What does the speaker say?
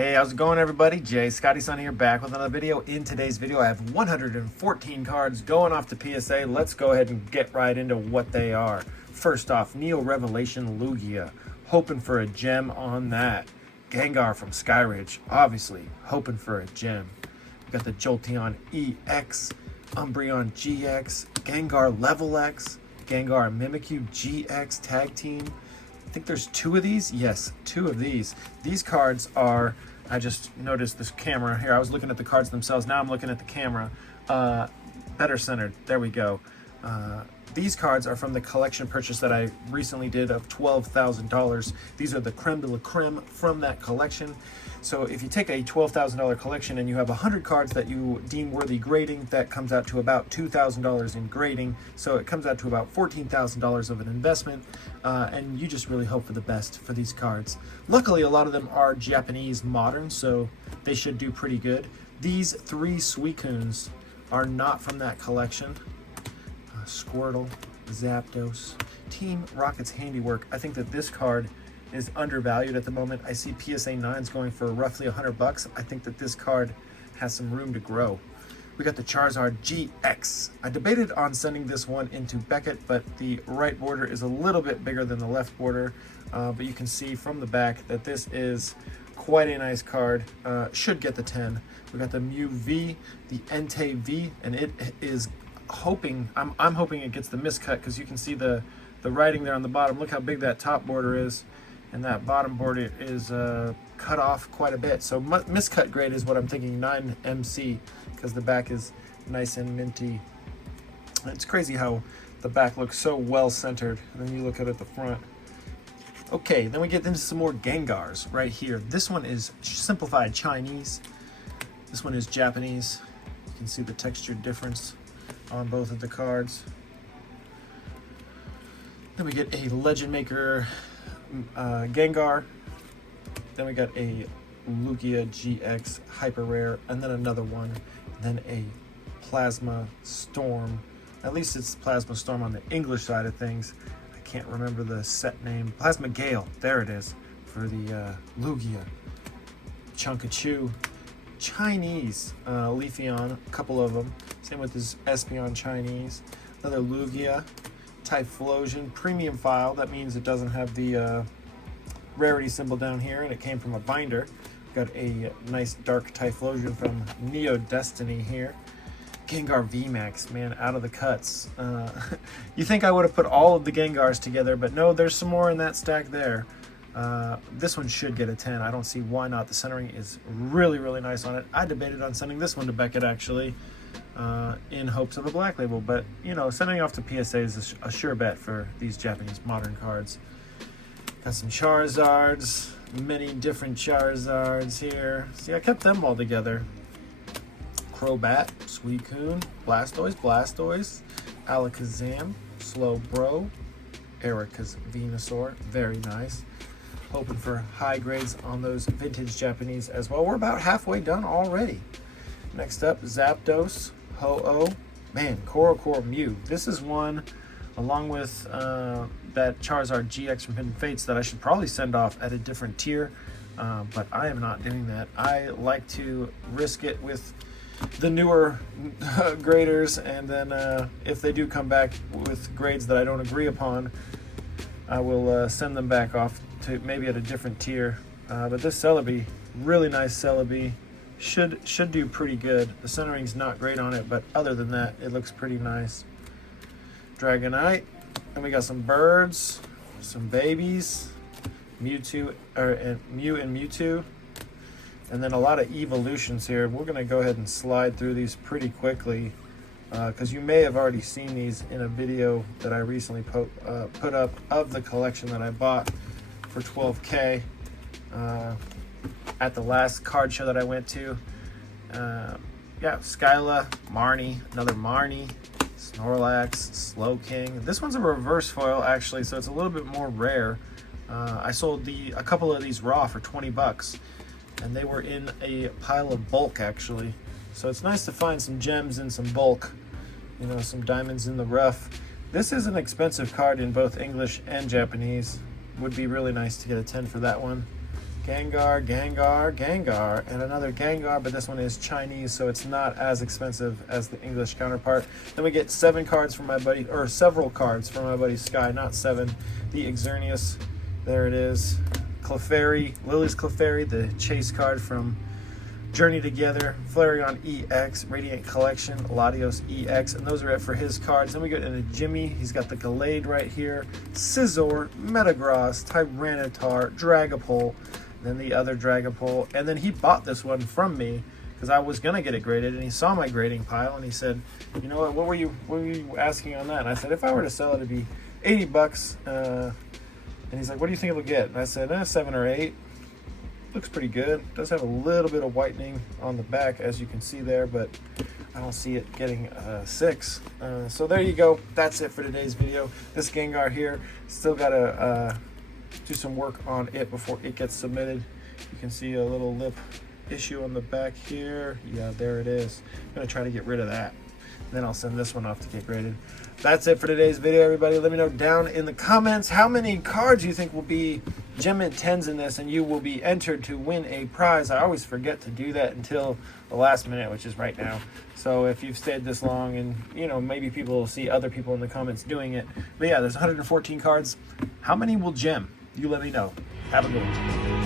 Hey, how's it going, everybody? Jay Scotty-san here, back with another video. In today's video, I have 114 cards going off to PSA. Let's go ahead and get right into what they are. First off, Neo Revelation Lugia. Hoping for a gem on that. Gengar from Skyridge, obviously hoping for a gem. We got the Jolteon EX, Umbreon GX, Gengar Level X, Gengar Mimikyu GX Tag Team. I think there's two of these. Yes, two of these. These cards are, I just noticed this camera here. I was looking at the cards themselves. Now I'm looking at the camera. Better centered. There we go. These cards are from the collection purchase that I recently did of $12,000. These are the creme de la creme from that collection. So if you take a $12,000 collection and you have 100 cards that you deem worthy grading, that comes out to about $2,000 in grading. So it comes out to about $14,000 of an investment. And you just really hope for the best for these cards. Luckily, a lot of them are Japanese modern, so they should do pretty good. These three Suicunes are not from that collection. Squirtle, Zapdos, Team Rocket's handiwork. I think that this card is undervalued at the moment. I see PSA 9s going for roughly $100. I think that this card has some room to grow. We got the Charizard GX. I debated on sending this one into Beckett, but the right border is a little bit bigger than the left border. But you can see from the back that this is quite a nice card. Should get the 10. We got the Mew V, the Entei V, and it is hoping, I'm hoping it gets the miscut, because you can see the writing there on the bottom. Look how big that top border is, and that bottom border is cut off quite a bit. So miscut grade is what I'm thinking, 9MC, because the back is nice and minty. It's crazy how the back looks so well centered, and then you look at it at the front. Okay, then we get into some more Gengars right here. This one is simplified Chinese. This one is Japanese. You can see the texture difference on both of the cards. Then we get a Legend Maker Gengar. Then we got a Lugia GX Hyper Rare, and then another one. Then a Plasma Storm. At least it's Plasma Storm on the English side of things. I can't remember the set name. Plasma Gale, there it is, for the Lugia. Chunkachu. Chinese Leafeon, a couple of them. Same with this Espeon Chinese. Another Lugia, Typhlosion, premium file. That means it doesn't have the rarity symbol down here, and it came from a binder. Got a nice dark Typhlosion from Neo Destiny here. Gengar VMAX, man, out of the cuts. You think I would have put all of the Gengars together, but no, there's some more in that stack there. This one should get a 10. I don't see why not. The centering is really, really nice on it. I debated on sending this one to Beckett, actually, in hopes of a black label. But, you know, sending off to PSA is a sure bet for these Japanese modern cards. Got some Charizards, many different Charizards here. See, I kept them all together. Crobat, Suicune, Blastoise, Alakazam, Slowbro, Erica's Venusaur, very nice. Hoping for high grades on those vintage Japanese as well. We're about halfway done already. Next up, Zapdos, Ho-Oh, man, Korokor Mew. This is one, along with that Charizard GX from Hidden Fates, that I should probably send off at a different tier, but I am not doing that. I like to risk it with the newer graders, and then if they do come back with grades that I don't agree upon, I will send them back off to maybe at a different tier. But this Celebi, really nice Celebi, should do pretty good. The centering's not great on it, but other than that, it looks pretty nice. Dragonite, and we got some birds, some babies, Mewtwo, Mew and Mewtwo, and then a lot of evolutions here. We're gonna go ahead and slide through these pretty quickly, because you may have already seen these in a video that I recently put up of the collection that I bought for $12K at the last card show that I went to. Yeah, Skyla, Marnie, another Marnie, Snorlax, Slowking. This one's a reverse foil, actually, so it's a little bit more rare. I sold a couple of these raw for $20, and they were in a pile of bulk, actually. So it's nice to find some gems in some bulk, you know, some diamonds in the rough. This is an expensive card in both English and Japanese. Would be really nice to get a 10 for that one. Gengar, Gengar, Gengar, and another Gengar, but this one is Chinese, so it's not as expensive as the English counterpart. Then we get 7 cards from my buddy, or several cards from my buddy Sky, not 7. The Xerneas, there it is. Clefairy, Lily's Clefairy, the chase card from Journey Together, Flareon EX, Radiant Collection, Latios EX, and those are it for his cards. Then we get into Jimmy. He's got the Gallade right here, Scizor, Metagross, Tyranitar, Dragapult, then the other Dragapult, and then he bought this one from me because I was gonna get it graded, and he saw my grading pile and he said, "You know what were you asking on that?" And I said, "If I were to sell it, it'd be $80." And he's like, "What do you think it'll get?" And I said, 7 or 8. Looks pretty good. Does have a little bit of whitening on the back, as you can see there, but I don't see it getting 6. So there you go. That's it for today's video. This Gengar here, still got to do some work on it before it gets submitted. You can see a little lip issue on the back here. Yeah, there it is. I'm going to try to get rid of that. Then I'll send this one off to get graded. That's it for today's video, everybody. Let me know down in the comments how many cards you think will be Gem Mint 10s in this, and you will be entered to win a prize. I always forget to do that until the last minute, which is right now. So if you've stayed this long, and you know, maybe people will see other people in the comments doing it. But yeah, there's 114 cards. How many will gem? You let me know. Have a good one.